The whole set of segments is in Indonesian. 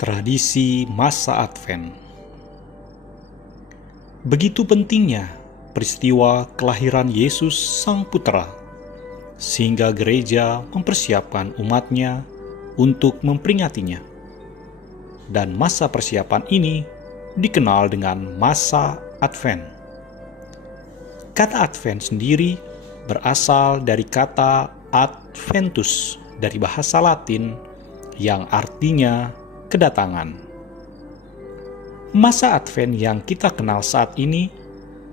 Tradisi masa Advent. Begitu pentingnya peristiwa kelahiran Yesus Sang Putera, sehingga gereja mempersiapkan umatnya untuk memperingatinya. Dan masa persiapan ini dikenal dengan masa Advent. Kata Advent sendiri berasal dari kata Adventus dari bahasa Latin yang artinya kedatangan. Masa Advent yang kita kenal saat ini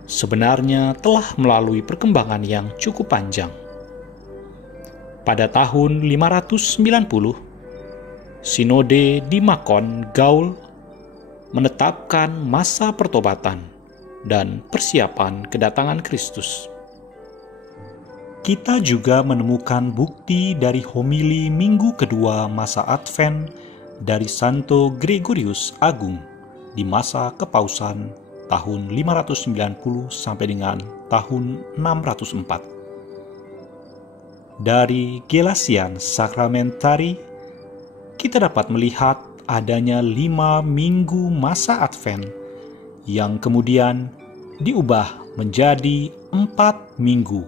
sebenarnya telah melalui perkembangan yang cukup panjang. Pada tahun 590, Sinode di Makon, Gaul, menetapkan masa pertobatan dan persiapan kedatangan Kristus. Kita juga menemukan bukti dari homili minggu kedua masa Advent dari Santo Gregorius Agung di masa kepausan tahun 590 sampai dengan tahun 604. Dari Gelasian Sacramentari, kita dapat melihat adanya 5 minggu masa Advent yang kemudian diubah menjadi 4 minggu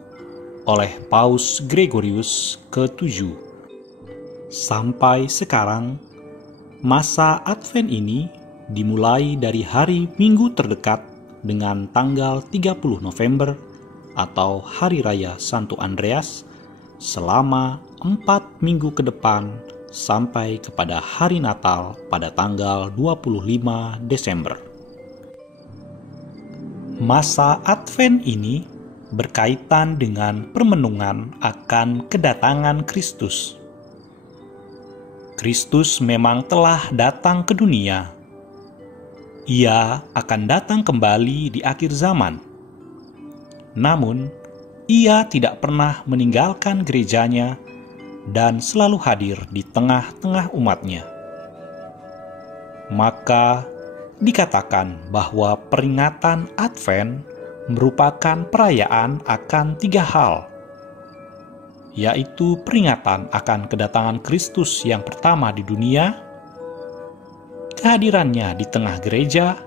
oleh Paus Gregorius ke-7. Sampai sekarang, masa Advent ini dimulai dari hari Minggu terdekat dengan tanggal 30 November atau Hari Raya Santo Andreas selama 4 minggu ke depan sampai kepada Hari Natal pada tanggal 25 Desember. Masa Advent ini berkaitan dengan permenungan akan kedatangan Kristus. Kristus memang telah datang ke dunia. Ia akan datang kembali di akhir zaman. Namun, ia tidak pernah meninggalkan gerejanya dan selalu hadir di tengah-tengah umatnya. Maka, dikatakan bahwa peringatan Advent merupakan perayaan akan 3 hal, yaitu peringatan akan kedatangan Kristus yang pertama di dunia, kehadirannya di tengah gereja,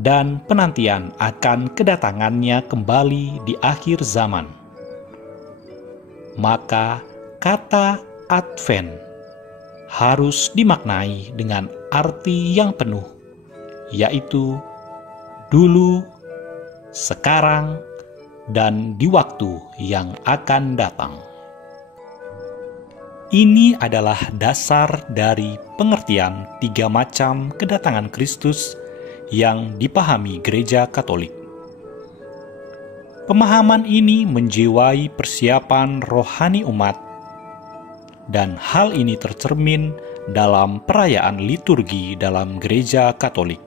dan penantian akan kedatangannya kembali di akhir zaman. Maka kata Advent harus dimaknai dengan arti yang penuh, yaitu dulu, sekarang, dan di waktu yang akan datang. Ini adalah dasar dari pengertian 3 macam kedatangan Kristus yang dipahami Gereja Katolik. Pemahaman ini menjiwai persiapan rohani umat, dan hal ini tercermin dalam perayaan liturgi dalam Gereja Katolik.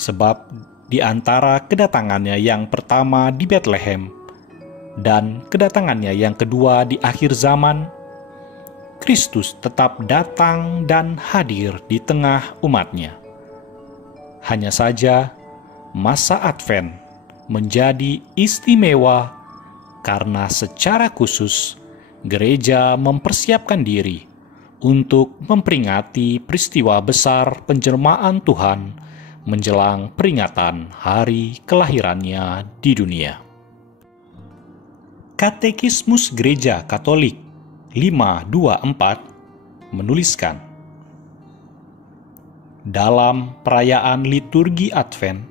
Sebab di antara kedatangannya yang pertama di Betlehem dan kedatangannya yang kedua di akhir zaman, Kristus tetap datang dan hadir di tengah umatnya. Hanya saja, masa Advent menjadi istimewa karena secara khusus gereja mempersiapkan diri untuk memperingati peristiwa besar penjelmaan Tuhan menjelang peringatan hari kelahirannya di dunia. Katekismus Gereja Katolik 524 menuliskan, dalam perayaan liturgi Advent,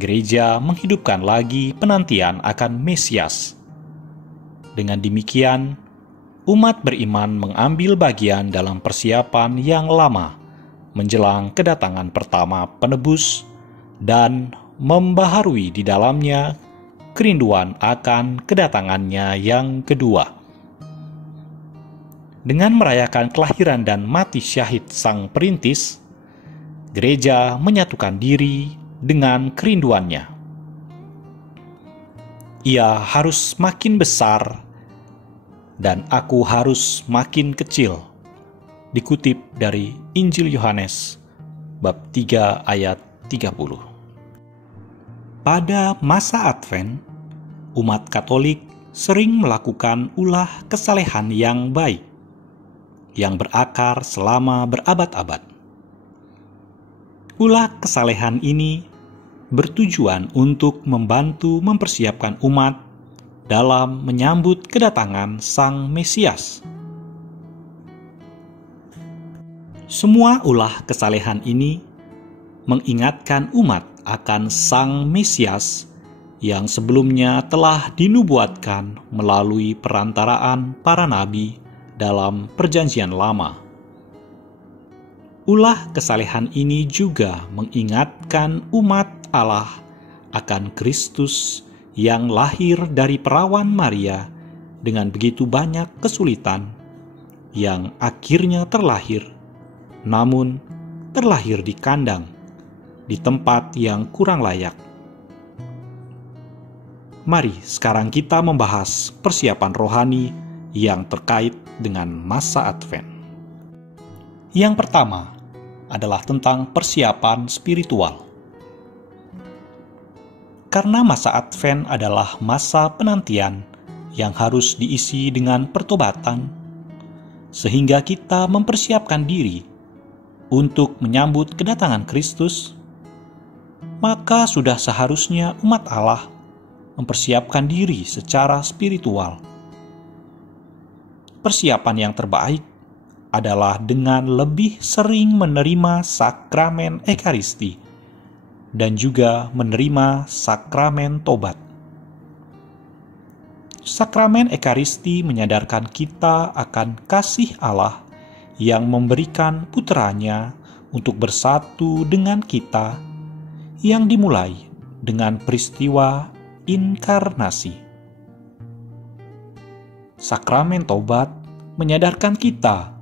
gereja menghidupkan lagi penantian akan Mesias. Dengan demikian, umat beriman mengambil bagian dalam persiapan yang lama menjelang kedatangan pertama penebus dan membaharui di dalamnya kerinduan akan kedatangannya yang kedua. Dengan merayakan kelahiran dan mati syahid Sang Perintis, gereja menyatukan diri dengan kerinduannya. Ia harus makin besar dan aku harus makin kecil. Dikutip dari Injil Yohanes bab 3 ayat 30. Pada masa Advent, umat Katolik sering melakukan ulah kesalehan yang baik, yang berakar selama berabad-abad. Ulah kesalehan ini bertujuan untuk membantu mempersiapkan umat dalam menyambut kedatangan Sang Mesias. Semua ulah kesalehan ini mengingatkan umat akan Sang Mesias yang sebelumnya telah dinubuatkan melalui perantaraan para nabi dalam Perjanjian Lama. Ulah kesalehan ini juga mengingatkan umat Allah akan Kristus yang lahir dari perawan Maria dengan begitu banyak kesulitan, yang akhirnya terlahir, namun terlahir di kandang, di tempat yang kurang layak. Mari sekarang kita membahas persiapan rohani yang terkait dengan masa Advent. Yang pertama adalah tentang persiapan spiritual. Karena masa Advent adalah masa penantian yang harus diisi dengan pertobatan, sehingga kita mempersiapkan diri untuk menyambut kedatangan Kristus, maka sudah seharusnya umat Allah mempersiapkan diri secara spiritual. Persiapan yang terbaik adalah dengan lebih sering menerima sakramen Ekaristi dan juga menerima sakramen tobat. Sakramen Ekaristi menyadarkan kita akan kasih Allah yang memberikan putranya untuk bersatu dengan kita, yang dimulai dengan peristiwa inkarnasi. Sakramen tobat menyadarkan kita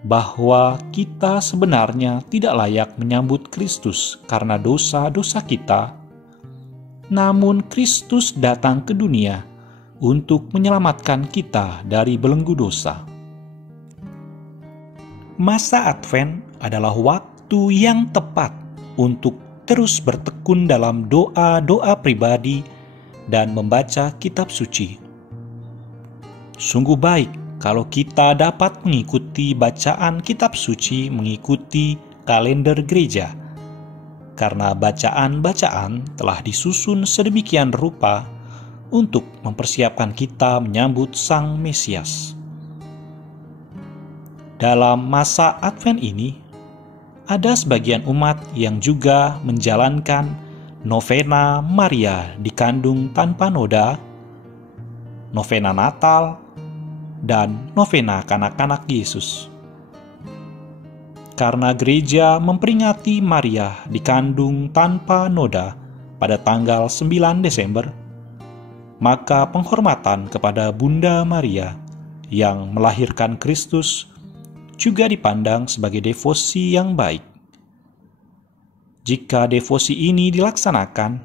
bahwa kita sebenarnya tidak layak menyambut Kristus karena dosa-dosa kita, namun Kristus datang ke dunia untuk menyelamatkan kita dari belenggu dosa. Masa Advent adalah waktu yang tepat untuk terus bertekun dalam doa-doa pribadi dan membaca kitab suci. Sungguh baik kalau kita dapat mengikuti bacaan kitab suci mengikuti kalender gereja, karena bacaan-bacaan telah disusun sedemikian rupa untuk mempersiapkan kita menyambut Sang Mesias. Dalam masa Advent ini, ada sebagian umat yang juga menjalankan novena Maria dikandung tanpa noda, novena Natal, dan novena kanak-kanak Yesus. Karena gereja memperingati Maria dikandung tanpa noda pada tanggal 9 Desember, maka penghormatan kepada Bunda Maria yang melahirkan Kristus juga dipandang sebagai devosi yang baik. Jika devosi ini dilaksanakan,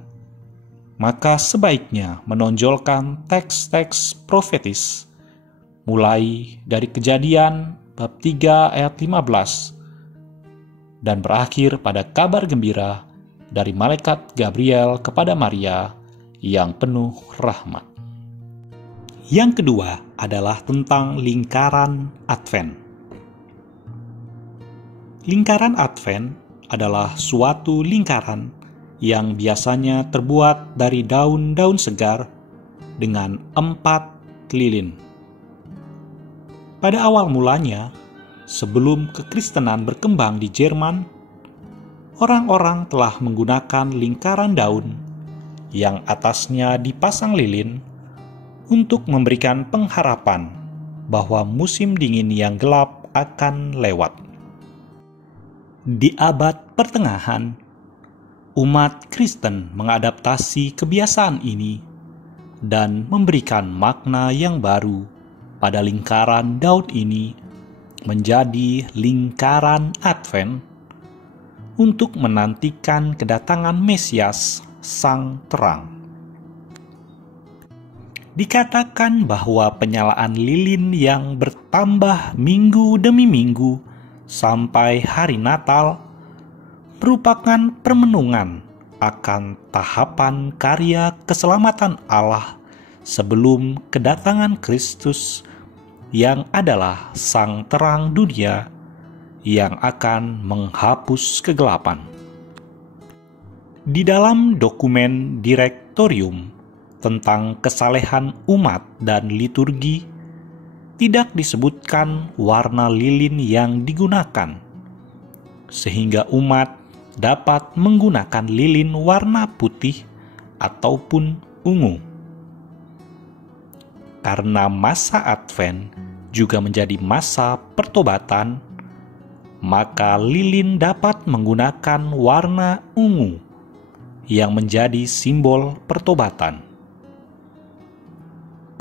maka sebaiknya menonjolkan teks-teks profetis, mulai dari Kejadian bab 3 ayat 15, dan berakhir pada kabar gembira dari malaikat Gabriel kepada Maria yang penuh rahmat. Yang kedua adalah tentang lingkaran Advent. Lingkaran Advent adalah suatu lingkaran yang biasanya terbuat dari daun-daun segar dengan 4 lilin. Pada awal mulanya, sebelum kekristenan berkembang di Jerman, orang-orang telah menggunakan lingkaran daun yang atasnya dipasang lilin untuk memberikan pengharapan bahwa musim dingin yang gelap akan lewat. Di abad pertengahan, umat Kristen mengadaptasi kebiasaan ini dan memberikan makna yang baru pada lingkaran daun ini menjadi lingkaran Advent untuk menantikan kedatangan Mesias, Sang Terang. Dikatakan bahwa penyalaan lilin yang bertambah minggu demi minggu sampai hari Natal merupakan permenungan akan tahapan karya keselamatan Allah sebelum kedatangan Kristus yang adalah sang terang dunia yang akan menghapus kegelapan. Di dalam dokumen direktorium tentang kesalehan umat dan liturgi, tidak disebutkan warna lilin yang digunakan, sehingga umat dapat menggunakan lilin warna putih ataupun ungu. Karena masa Advent juga menjadi masa pertobatan, maka lilin dapat menggunakan warna ungu yang menjadi simbol pertobatan.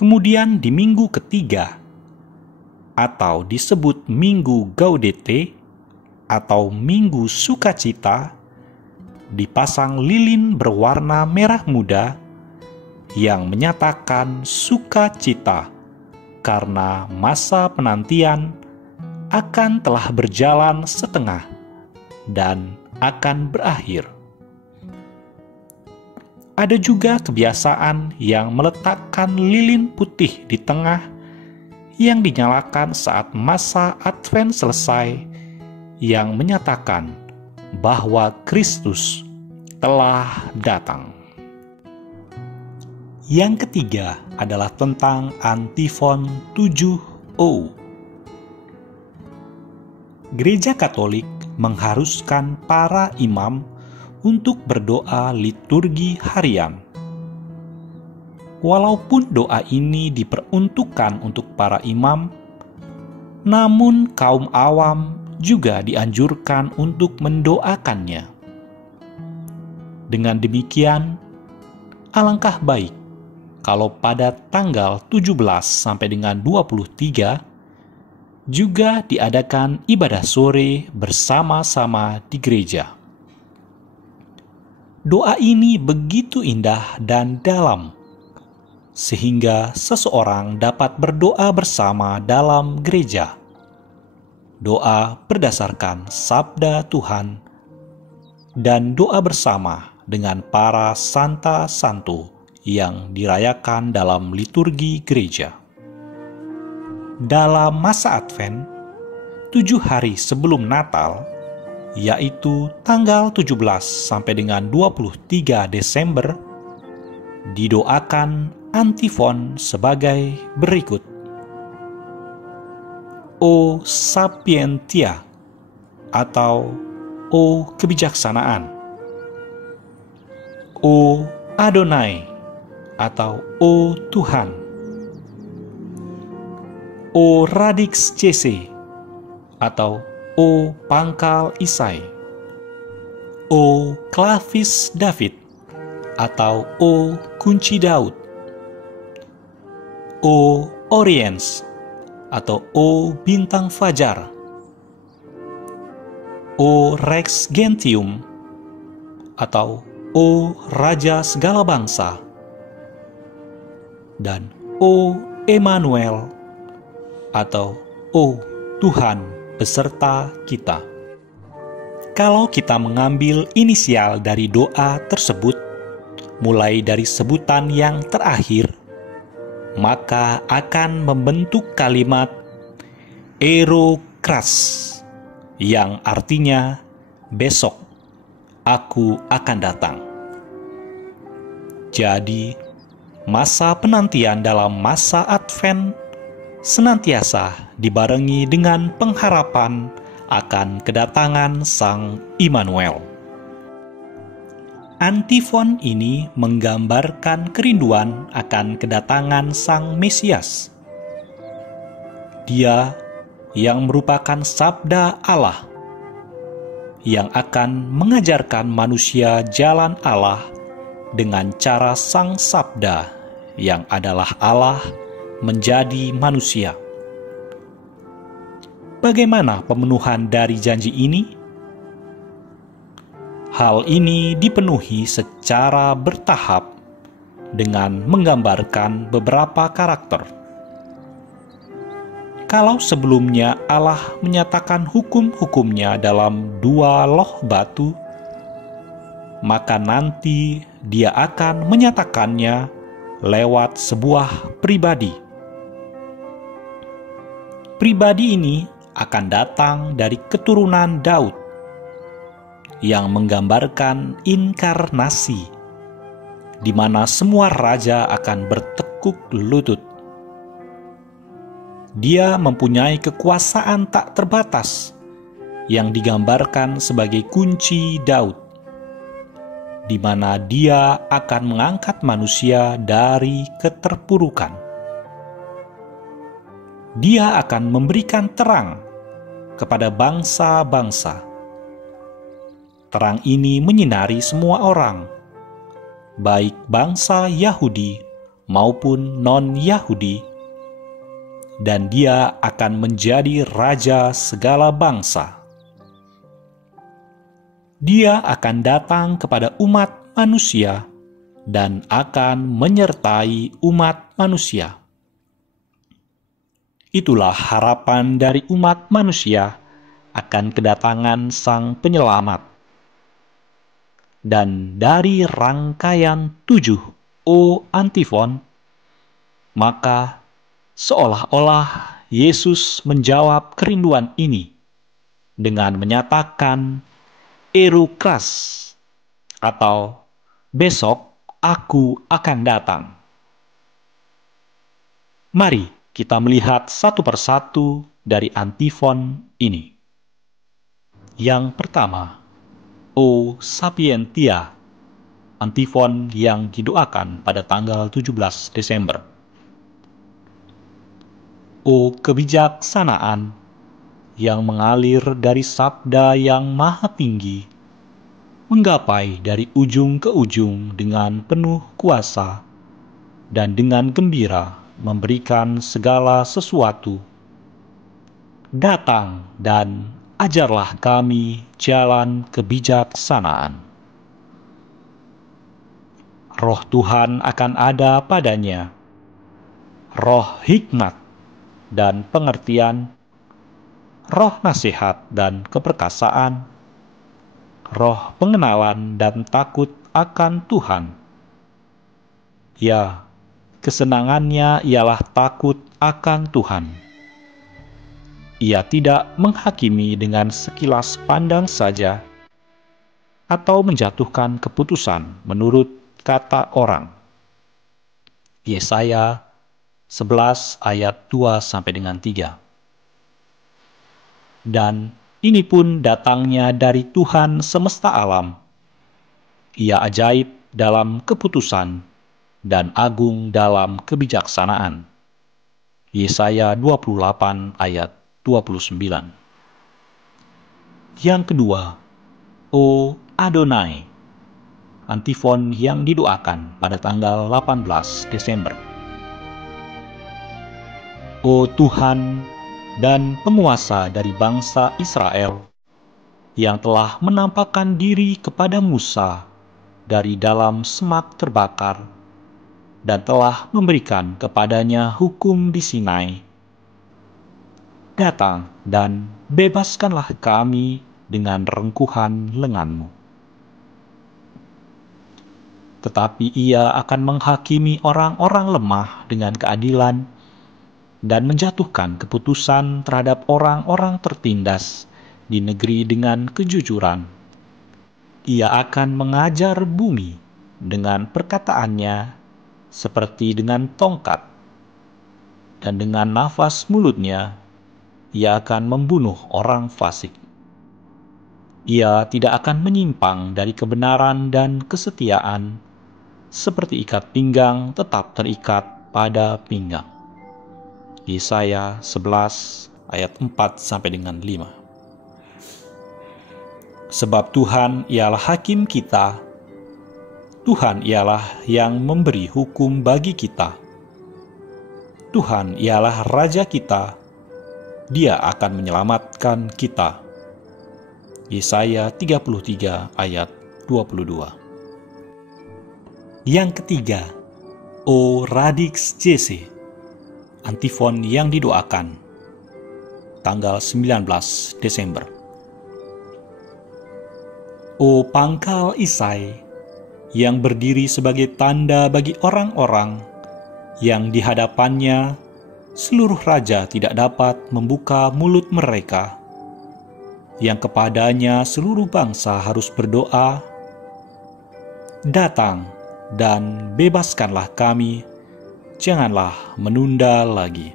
Kemudian di minggu ketiga, atau disebut Minggu Gaudete atau Minggu Sukacita, dipasang lilin berwarna merah muda yang menyatakan sukacita karena masa penantian akan telah berjalan setengah dan akan berakhir. Ada juga kebiasaan yang meletakkan lilin putih di tengah yang dinyalakan saat masa Advent selesai, yang menyatakan bahwa Kristus telah datang. Yang ketiga adalah tentang antifon 7O. Gereja Katolik mengharuskan para imam untuk berdoa liturgi harian. Walaupun doa ini diperuntukkan untuk para imam, namun kaum awam juga dianjurkan untuk mendoakannya. Dengan demikian, alangkah baik kalau pada tanggal 17 sampai dengan 23 juga diadakan ibadah sore bersama-sama di gereja. Doa ini begitu indah dan dalam, sehingga seseorang dapat berdoa bersama dalam gereja. Doa berdasarkan sabda Tuhan dan doa bersama dengan para Santa Santo yang dirayakan dalam liturgi gereja. Dalam masa Advent, 7 hari sebelum Natal, yaitu tanggal 17 sampai dengan 23 Desember, didoakan antifon sebagai berikut. O sapientia, atau O kebijaksanaan. O Adonai, atau O Tuhan. O radix Jese, atau O pangkal Isai. O clavis David, atau O kunci Daud. O Oriens, atau O bintang fajar. O Rex Gentium, atau O Raja segala bangsa. Dan O Emmanuel, atau O Tuhan beserta kita. Kalau kita mengambil inisial dari doa tersebut, mulai dari sebutan yang terakhir, maka akan membentuk kalimat Erokras, yang artinya besok aku akan datang. Jadi, masa penantian dalam masa Advent senantiasa dibarengi dengan pengharapan akan kedatangan Sang Immanuel. Antifon ini menggambarkan kerinduan akan kedatangan Sang Mesias. Dia yang merupakan sabda Allah, yang akan mengajarkan manusia jalan Allah dengan cara Sang Sabda, yang adalah Allah, menjadi manusia. Bagaimana pemenuhan dari janji ini? Hal ini dipenuhi secara bertahap dengan menggambarkan beberapa karakter. Kalau sebelumnya Allah menyatakan hukum-hukumnya dalam 2 loh batu, maka nanti Dia akan menyatakannya lewat sebuah pribadi. Pribadi ini akan datang dari keturunan Daud, yang menggambarkan inkarnasi, di mana semua raja akan bertekuk lutut. Dia mempunyai kekuasaan tak terbatas, yang digambarkan sebagai kunci Daud, di mana dia akan mengangkat manusia dari keterpurukan. Dia akan memberikan terang kepada bangsa-bangsa. Terang ini menyinari semua orang, baik bangsa Yahudi maupun non-Yahudi, dan dia akan menjadi raja segala bangsa. Dia akan datang kepada umat manusia dan akan menyertai umat manusia. Itulah harapan dari umat manusia akan kedatangan Sang Penyelamat. Dan dari rangkaian 7 antifon, maka seolah-olah Yesus menjawab kerinduan ini dengan menyatakan Erukras, atau besok aku akan datang. Mari kita melihat satu persatu dari antifon ini. Yang pertama, O Sapientia, antifon yang didoakan pada tanggal 17 Desember. O kebijaksanaan yang mengalir dari sabda yang maha tinggi, menggapai dari ujung ke ujung dengan penuh kuasa, dan dengan gembira memberikan segala sesuatu. Datang dan ajarlah kami jalan kebijaksanaan. Roh Tuhan akan ada padanya, roh hikmat dan pengertian, roh nasihat dan keperkasaan, roh pengenalan dan takut akan Tuhan. Ya, kesenangannya ialah takut akan Tuhan. Ia tidak menghakimi dengan sekilas pandang saja, atau menjatuhkan keputusan menurut kata orang. Yesaya 11 ayat 2-3. Dan ini pun datangnya dari Tuhan semesta alam. Ia ajaib dalam keputusan dan agung dalam kebijaksanaan. Yesaya 28 ayat 29. Yang kedua, O Adonai, antifon yang didoakan pada tanggal 18 Desember. O Tuhan dan penguasa dari bangsa Israel, yang telah menampakkan diri kepada Musa dari dalam semak terbakar, dan telah memberikan kepadanya hukum di Sinai. Datang dan bebaskanlah kami dengan rengkuhan lengan-Mu. Tetapi ia akan menghakimi orang-orang lemah dengan keadilan, dan menjatuhkan keputusan terhadap orang-orang tertindas di negeri dengan kejujuran. Ia akan mengajar bumi dengan perkataannya seperti dengan tongkat, dan dengan nafas mulutnya ia akan membunuh orang fasik. Ia tidak akan menyimpang dari kebenaran dan kesetiaan, seperti ikat pinggang tetap terikat pada pinggang. Yesaya 11 ayat 4-5. Sebab Tuhan ialah hakim kita, Tuhan ialah yang memberi hukum bagi kita. Tuhan ialah Raja kita, Dia akan menyelamatkan kita. Yesaya 33 ayat 22. Yang ketiga, O Radix Jese, antifon yang didoakan tanggal 19 Desember. O pangkal Isai, yang berdiri sebagai tanda bagi orang-orang yang di hadapannya seluruh raja tidak dapat membuka mulut mereka, yang kepadanya seluruh bangsa harus berdoa, "Datang dan bebaskanlah kami, janganlah menunda lagi."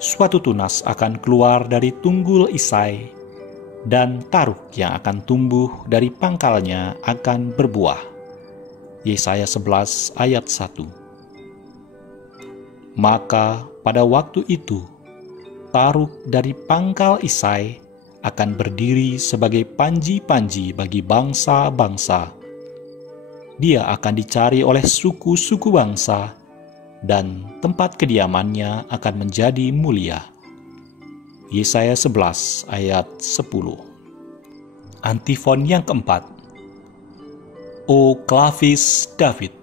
Suatu tunas akan keluar dari tunggul Isai, dan taruk yang akan tumbuh dari pangkalnya akan berbuah. Yesaya 11 ayat 1. Maka pada waktu itu, taruk dari pangkal Isai akan berdiri sebagai panji-panji bagi bangsa-bangsa. Dia akan dicari oleh suku-suku bangsa, dan tempat kediamannya akan menjadi mulia. Yesaya 11 ayat 10. Antifon yang keempat. O Klavis David,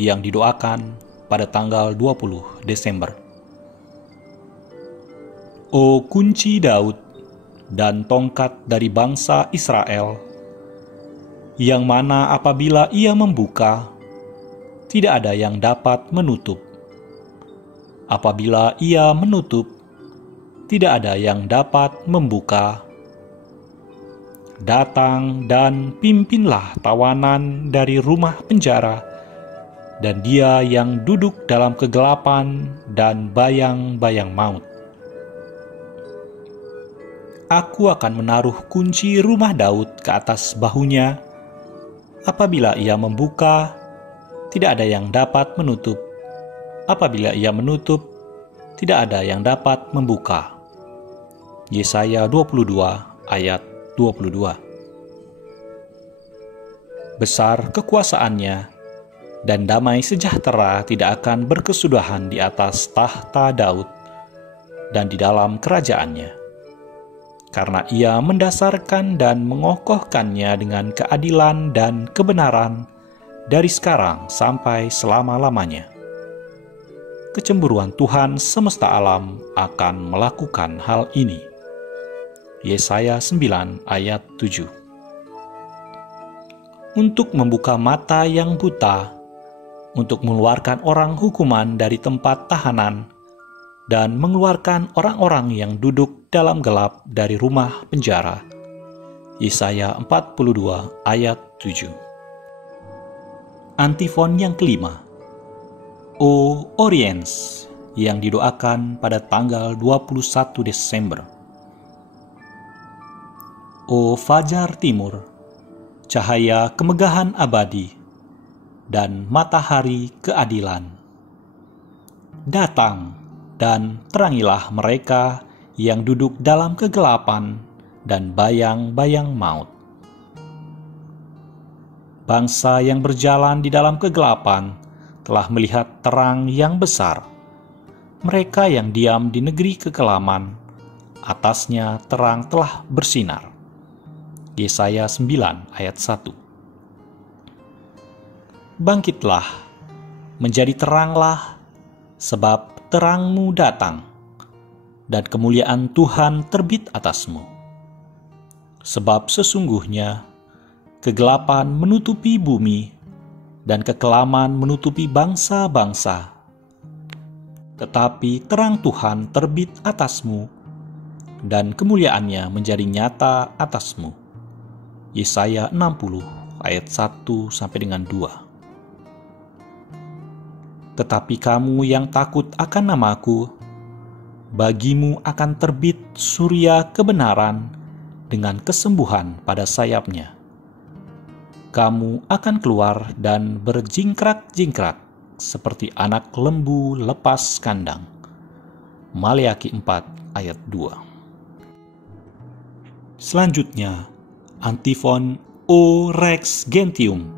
yang didoakan pada tanggal 20 Desember. O kunci Daud dan tongkat dari bangsa Israel, yang mana apabila ia membuka, tidak ada yang dapat menutup. Apabila ia menutup, tidak ada yang dapat membuka. Datang dan pimpinlah tawanan dari rumah penjara, dan dia yang duduk dalam kegelapan dan bayang-bayang maut. Aku akan menaruh kunci rumah Daud ke atas bahunya. Apabila ia membuka, tidak ada yang dapat menutup. Apabila ia menutup, tidak ada yang dapat membuka. Yesaya 22 ayat 22. Besar kekuasaannya, dan damai sejahtera tidak akan berkesudahan di atas tahta Daud dan di dalam kerajaannya, karena ia mendasarkan dan mengokohkannya dengan keadilan dan kebenaran dari sekarang sampai selama-lamanya. Kecemburuan Tuhan semesta alam akan melakukan hal ini. Yesaya 9 ayat 7. Untuk membuka mata yang buta, untuk mengeluarkan orang hukuman dari tempat tahanan, dan mengeluarkan orang-orang yang duduk dalam gelap dari rumah penjara. Yesaya 42 ayat 7. Antifon yang kelima. O Oriens, yang didoakan pada tanggal 21 Desember. O Fajar Timur, cahaya kemegahan abadi, dan matahari keadilan. Datang dan terangilah mereka yang duduk dalam kegelapan dan bayang-bayang maut. Bangsa yang berjalan di dalam kegelapan telah melihat terang yang besar. Mereka yang diam di negeri kekelaman, atasnya terang telah bersinar. Yesaya 9 ayat 1. Bangkitlah, menjadi teranglah, sebab terangmu datang, dan kemuliaan Tuhan terbit atasmu. Sebab sesungguhnya kegelapan menutupi bumi, dan kekelaman menutupi bangsa-bangsa. Tetapi terang Tuhan terbit atasmu, dan kemuliaannya menjadi nyata atasmu. Yesaya 60 ayat 1-2. Tetapi kamu yang takut akan namaku, bagimu akan terbit surya kebenaran dengan kesembuhan pada sayapnya. Kamu akan keluar dan berjingkrak-jingkrak seperti anak lembu lepas kandang. Maleakhi 4 ayat 2. Selanjutnya, antifon O Rex Gentium,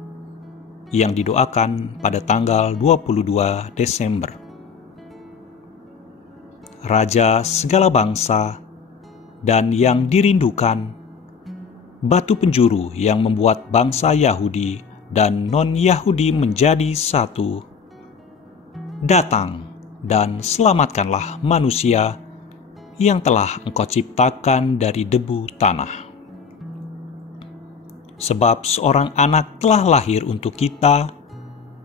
yang didoakan pada tanggal 22 Desember. Raja segala bangsa dan yang dirindukan, batu penjuru yang membuat bangsa Yahudi dan non-Yahudi menjadi satu. Datang dan selamatkanlah manusia yang telah Engkau ciptakan dari debu tanah. Sebab seorang anak telah lahir untuk kita,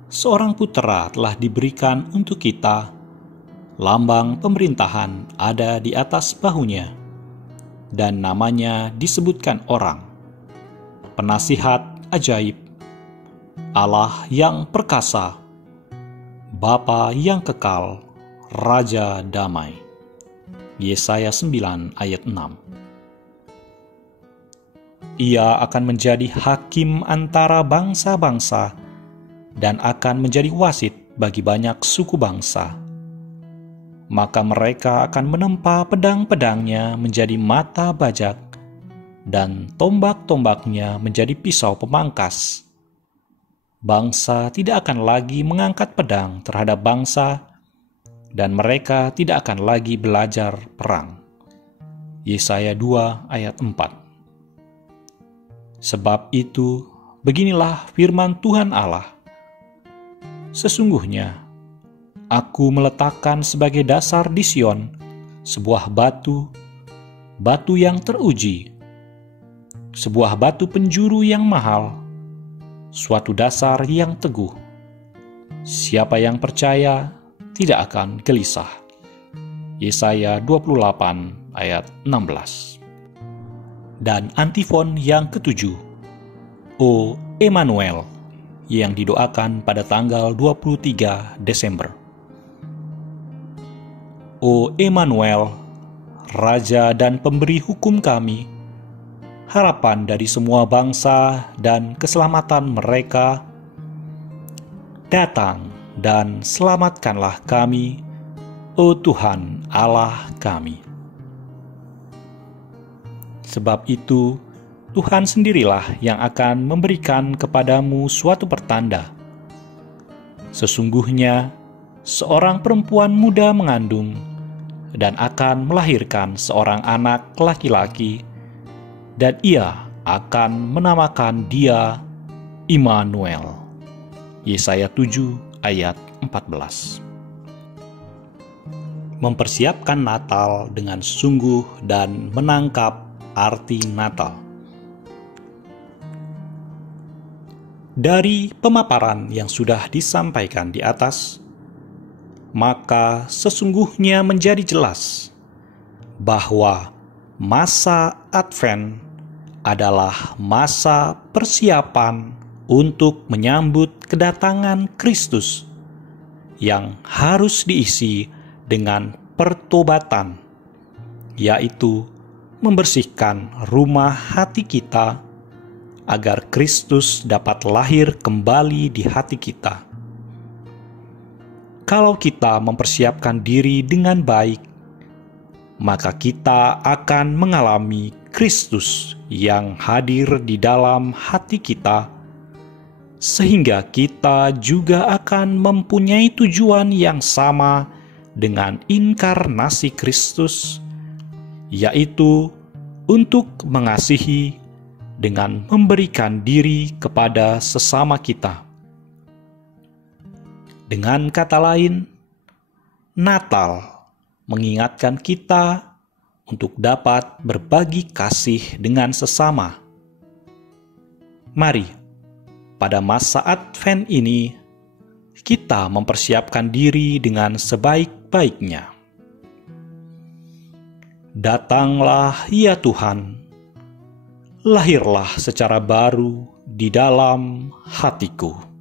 seorang putera telah diberikan untuk kita. Lambang pemerintahan ada di atas bahunya, dan namanya disebutkan orang, Penasihat Ajaib, Allah yang perkasa, Bapa yang kekal, Raja damai. Yesaya 9 ayat 6. Ia akan menjadi hakim antara bangsa-bangsa dan akan menjadi wasit bagi banyak suku bangsa. Maka mereka akan menempa pedang-pedangnya menjadi mata bajak dan tombak-tombaknya menjadi pisau pemangkas. Bangsa tidak akan lagi mengangkat pedang terhadap bangsa, dan mereka tidak akan lagi belajar perang. Yesaya 2 ayat 4. Sebab itu, beginilah firman Tuhan Allah. Sesungguhnya, Aku meletakkan sebagai dasar di Sion sebuah batu, batu yang teruji, sebuah batu penjuru yang mahal, suatu dasar yang teguh. Siapa yang percaya tidak akan gelisah. Yesaya 28 ayat 16. Dan antifon yang ketujuh, O Emmanuel, yang didoakan pada tanggal 23 Desember. O Emmanuel, Raja dan Pemberi hukum kami, harapan dari semua bangsa dan keselamatan mereka, datang dan selamatkanlah kami, O Tuhan Allah kami. Sebab itu, Tuhan sendirilah yang akan memberikan kepadamu suatu pertanda. Sesungguhnya, seorang perempuan muda mengandung dan akan melahirkan seorang anak laki-laki, dan ia akan menamakan dia Immanuel. Yesaya 7 ayat 14. Mempersiapkan Natal dengan sungguh dan menangkap arti Natal. Dari pemaparan yang sudah disampaikan di atas, maka sesungguhnya menjadi jelas bahwa masa Advent adalah masa persiapan untuk menyambut kedatangan Kristus yang harus diisi dengan pertobatan, yaitu membersihkan rumah hati kita agar Kristus dapat lahir kembali di hati kita. Kalau kita mempersiapkan diri dengan baik, maka kita akan mengalami Kristus yang hadir di dalam hati kita, sehingga kita juga akan mempunyai tujuan yang sama dengan inkarnasi Kristus, yaitu untuk mengasihi dengan memberikan diri kepada sesama kita. Dengan kata lain, Natal mengingatkan kita untuk dapat berbagi kasih dengan sesama. Mari, pada masa Advent ini, kita mempersiapkan diri dengan sebaik-baiknya. Datanglah ya Tuhan, lahirlah secara baru di dalam hatiku.